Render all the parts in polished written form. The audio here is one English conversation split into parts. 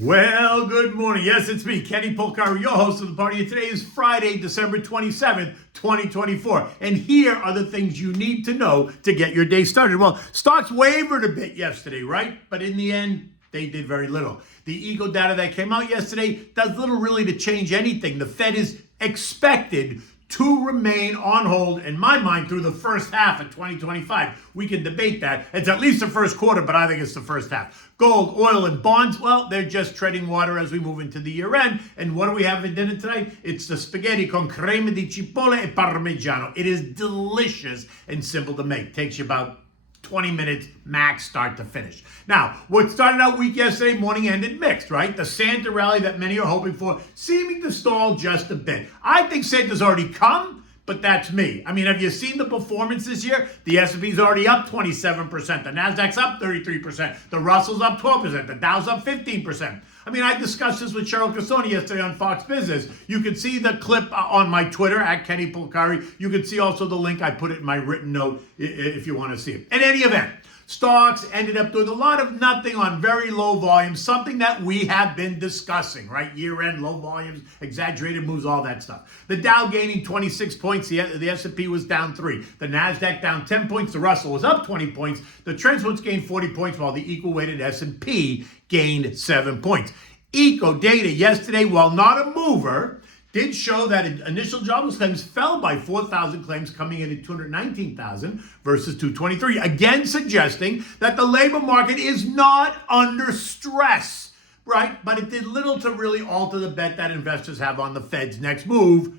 Well, good morning. Yes, it's me, Kenny Polcari, your host of the party. And today is Friday, December 27th, 2024. And here are the things you need to know to get your day started. Well, stocks wavered a bit yesterday, right? But in the end, they did very little. The ego data that came out yesterday does little really to change anything. The Fed is expected to remain on hold, in my mind, through the first half of 2025. We can debate that. It's at least the first quarter, but I think it's the first half. Gold, oil, and bonds, well, they're just treading water as we move into the year end. And what do we have for dinner tonight? It's the spaghetti con crema di cipolla e parmigiano. It is delicious and simple to make. Takes you about 20 minutes max, start to finish. Now, what started out weak yesterday morning ended mixed, right? The Santa rally that many are hoping for seeming to stall just a bit. I think Santa's already come, but that's me. I mean, have you seen the performance this year? The S&P's already up 27%. The Nasdaq's up 33%. The Russell's up 12%. The Dow's up 15%. I mean, I discussed this with Cheryl Casoni yesterday on Fox Business. You can see the clip on my Twitter at Kenny Polcari. You can see also the link. I put it in my written note if you want to see it. In any event, stocks ended up doing a lot of nothing on very low volumes, something that we have been discussing, right? Year-end, low volumes, exaggerated moves, all that stuff. The Dow gaining 26 points. The S&P was down 3. The Nasdaq down 10 points. The Russell was up 20 points. The Trends gained 40 points, while the equal-weighted S&P gained 7 points. Eco data yesterday, while not a mover, did show that initial jobless claims fell by 4,000 claims, coming in at 219,000 versus 223, again suggesting that the labor market is not under stress, right? But it did little to really alter the bet that investors have on the Fed's next move,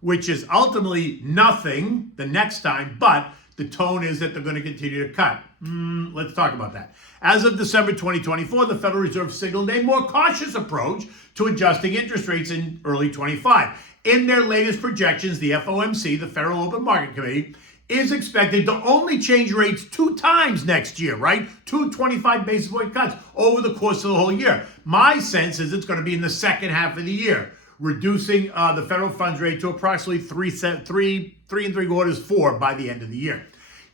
which is ultimately nothing the next time, but the tone is that they're going to continue to cut. Let's talk about that. As of December 2024, the Federal Reserve signaled a more cautious approach to adjusting interest rates in early 25. In their latest projections, the FOMC, the Federal Open Market Committee, is expected to only change rates 2 times next year, right? 2 25 basis point cuts over the course of the whole year. My sense is it's going to be in the second half of the year, reducing the federal funds rate to approximately 3 3/4, 4 by the end of the year.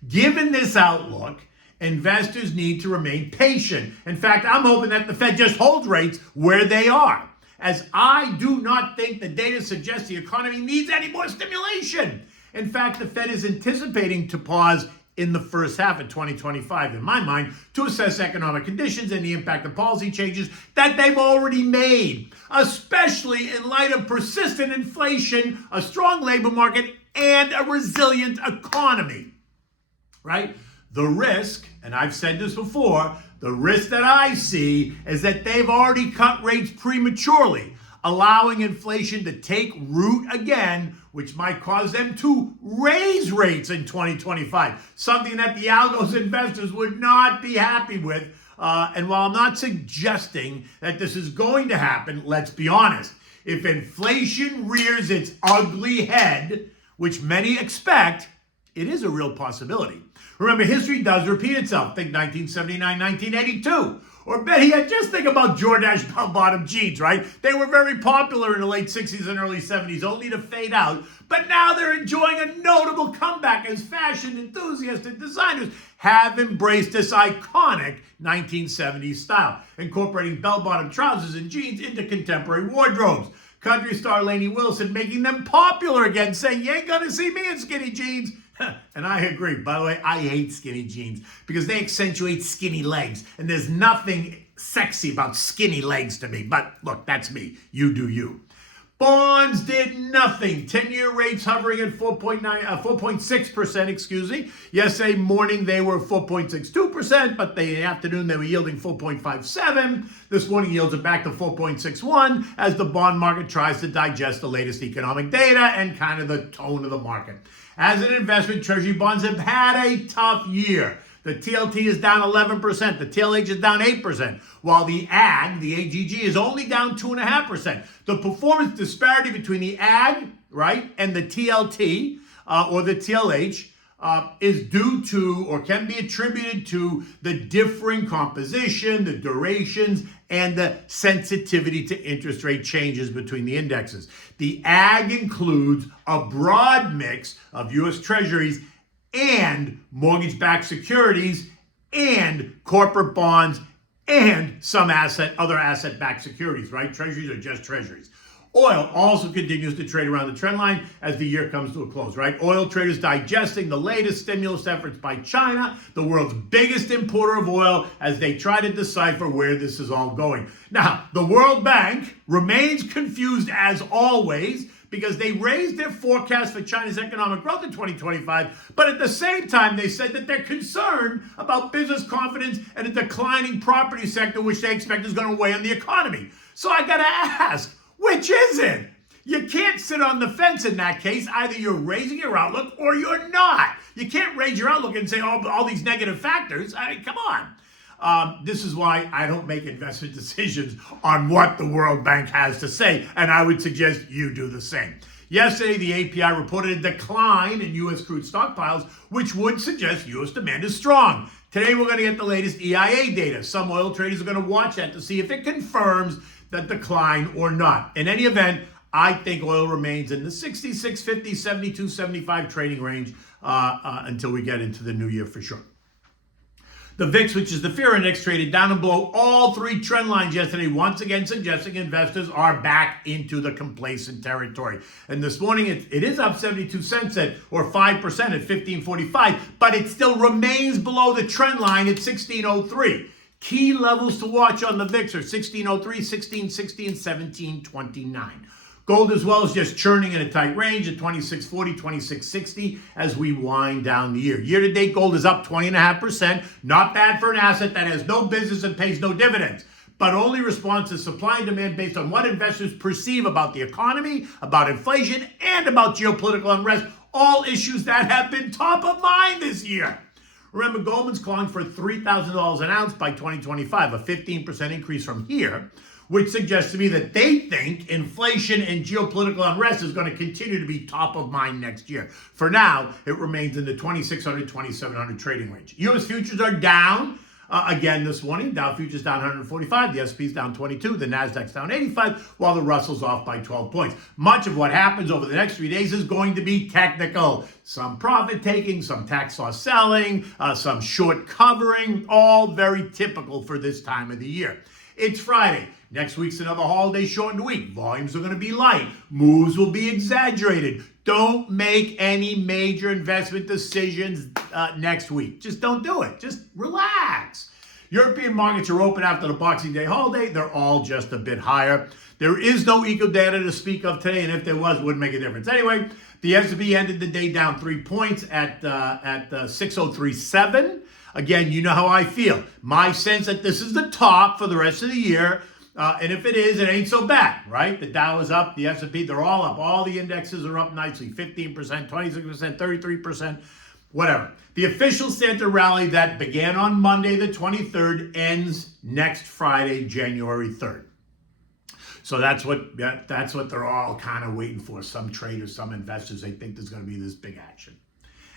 Given this outlook, investors need to remain patient. In fact, I'm hoping that the Fed just holds rates where they are, as I do not think the data suggests the economy needs any more stimulation. In fact, the Fed is anticipating to pause in the first half of 2025, in my mind, to assess economic conditions and the impact of policy changes that they've already made, especially in light of persistent inflation, a strong labor market, and a resilient economy, right? The risk, and I've said this before, the risk that I see is that they've already cut rates prematurely, allowing inflation to take root again, which might cause them to raise rates in 2025, something that the algos investors would not be happy with. And while I'm not suggesting that this is going to happen, let's be honest. If inflation rears its ugly head, which many expect, it is a real possibility. Remember, history does repeat itself. Think 1979, 1982. Or better yet, just think about Jordache bell-bottom jeans, right? They were very popular in the late 60s and early 70s, only to fade out. But now they're enjoying a notable comeback as fashion enthusiasts and designers have embraced this iconic 1970s style, incorporating bell-bottom trousers and jeans into contemporary wardrobes. Country star Lainey Wilson making them popular again, saying, "You ain't gonna see me in skinny jeans." And I agree. By the way, I hate skinny jeans because they accentuate skinny legs. And there's nothing sexy about skinny legs to me. But look, that's me. You do you. Bonds did nothing. 10-year rates hovering at 4.6%, Yesterday morning, they were 4.62%, but in the afternoon, they were yielding 4.57. This morning, yields are back to 4.61 as the bond market tries to digest the latest economic data and kind of the tone of the market. As an investment, Treasury bonds have had a tough year. The TLT is down 11%. The TLH is down 8%, while the AGG, is only down 2.5%. The performance disparity between the AG, right, and the TLT or the TLH is due to or can be attributed to the differing composition, the durations, and the sensitivity to interest rate changes between the indexes. The AG includes a broad mix of U.S. Treasuries and mortgage-backed securities and corporate bonds and some other asset-backed securities, right? Treasuries are just treasuries. Oil also continues to trade around the trend line as the year comes to a close, right? Oil traders digesting the latest stimulus efforts by China, the world's biggest importer of oil, as they try to decipher where this is all going. Now, the World Bank remains confused as always because they raised their forecast for China's economic growth in 2025, but at the same time, they said that they're concerned about business confidence and a declining property sector, which they expect is going to weigh on the economy. So I got to ask, which is it? You can't sit on the fence in that case. Either you're raising your outlook or you're not. You can't raise your outlook and say all these negative factors. I mean, come on. This is why I don't make investment decisions on what the World Bank has to say, and I would suggest you do the same. Yesterday, the API reported a decline in U.S. crude stockpiles, which would suggest U.S. demand is strong. Today, we're going to get the latest EIA data. Some oil traders are going to watch that to see if it confirms that decline or not. In any event, I think oil remains in the 66, 50, 72, 75 trading range until we get into the new year for sure. The VIX, which is the fear index, traded down and below all three trend lines yesterday, once again suggesting investors are back into the complacent territory. And this morning, it is up 72 cents or 5% at 1545, but it still remains below the trend line at 1603. Key levels to watch on the VIX are 1603, 1660, and 1729. Gold as well is just churning in a tight range at 2640, 2660 as we wind down the year. Year to date, gold is up 20.5%. Not bad for an asset that has no business and pays no dividends, but only responds to supply and demand based on what investors perceive about the economy, about inflation, and about geopolitical unrest, all issues that have been top of mind this year. Remember, Goldman's calling for $3,000 an ounce by 2025, a 15% increase from here, which suggests to me that they think inflation and geopolitical unrest is going to continue to be top of mind next year. For now, it remains in the 2,600, 2,700 trading range. U.S. futures are down again this morning. Dow futures down 145, the S&P's down 22, the Nasdaq's down 85, while the Russell's off by 12 points. Much of what happens over the next 3 days is going to be technical. Some profit taking, some tax loss selling, some short covering, all very typical for this time of the year. It's Friday. Next week's another holiday shortened week. Volumes are going to be light. Moves will be exaggerated. Don't make any major investment decisions next week. Just don't do it. Just relax. European markets are open after the Boxing Day holiday. They're all just a bit higher. There is no eco data to speak of today, and if there was, it wouldn't make a difference. Anyway, the S&P ended the day down 3 points at 6037. Again, you know how I feel. My sense that this is the top for the rest of the year. And if it is, it ain't so bad, right? The Dow is up, the S&P, they're all up. All the indexes are up nicely, 15%, 26%, 33%, whatever. The official Santa rally that began on Monday, the 23rd, ends next Friday, January 3rd. So that's what they're all kind of waiting for. Some traders, some investors, they think there's going to be this big action.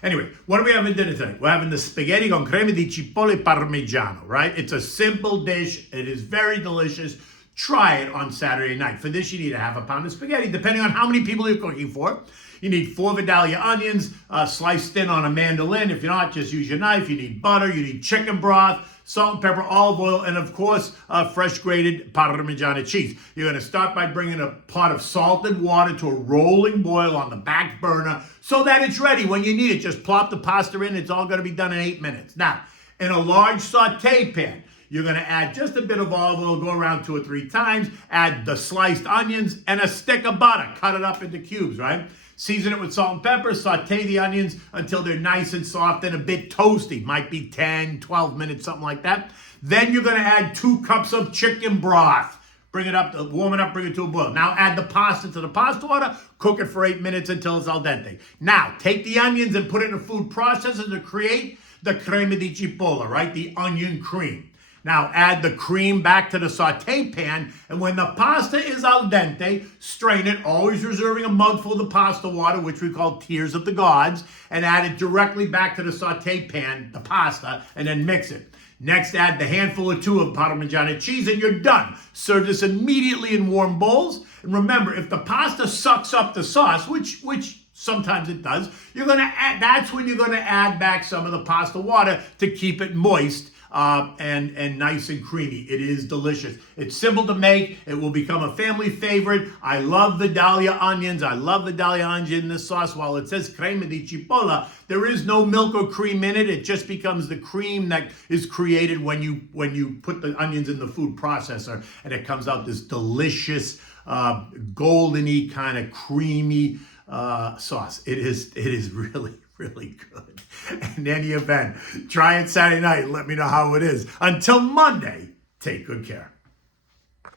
Anyway, what do we have in dinner today? We're having the spaghetti con crema di cipolle parmigiano, right? It's a simple dish. It is very delicious. Try it on Saturday night. For this, you need a half a pound of spaghetti, depending on how many people you're cooking for. You need 4 Vidalia onions, sliced thin on a mandolin. If you're not, just use your knife. You need butter. You need chicken broth, salt and pepper, olive oil, and of course, fresh grated Parmigiana cheese. You're going to start by bringing a pot of salted water to a rolling boil on the back burner so that it's ready when you need it. Just plop the pasta in. It's all going to be done in 8 minutes. Now, in a large saute pan, you're going to add just a bit of olive oil, go around 2 or 3 times, add the sliced onions and a stick of butter. Cut it up into cubes, right? Season it with salt and pepper, saute the onions until they're nice and soft and a bit toasty. Might be 10, 12 minutes, something like that. Then you're going to add 2 cups of chicken broth. Bring it up, warm it up, bring it to a boil. Now add the pasta to the pasta water, cook it for 8 minutes until it's al dente. Now, take the onions and put it in a food processor to create the crema di cipolla, right? The onion cream. Now add the cream back to the saute pan, and when the pasta is al dente, strain it, always reserving a mugful of the pasta water, which we call tears of the gods, and add it directly back to the saute pan, the pasta, and then mix it. Next, add the handful or 2 of Parmigiana cheese, and you're done. Serve this immediately in warm bowls. And remember, if the pasta sucks up the sauce, which sometimes it does, that's when you're going to add back some of the pasta water to keep it moist and nice and creamy. It is delicious. It's simple to make. It will become a family favorite. I love the Dahlia onions. I love the Dahlia onions in this sauce. While it says crema di cipolla, there is no milk or cream in it. It just becomes the cream that is created when you put the onions in the food processor, and it comes out this delicious, goldeny kind of creamy sauce. It is really, really good. In any event, try it Saturday night and let me know how it is. Until Monday, take good care.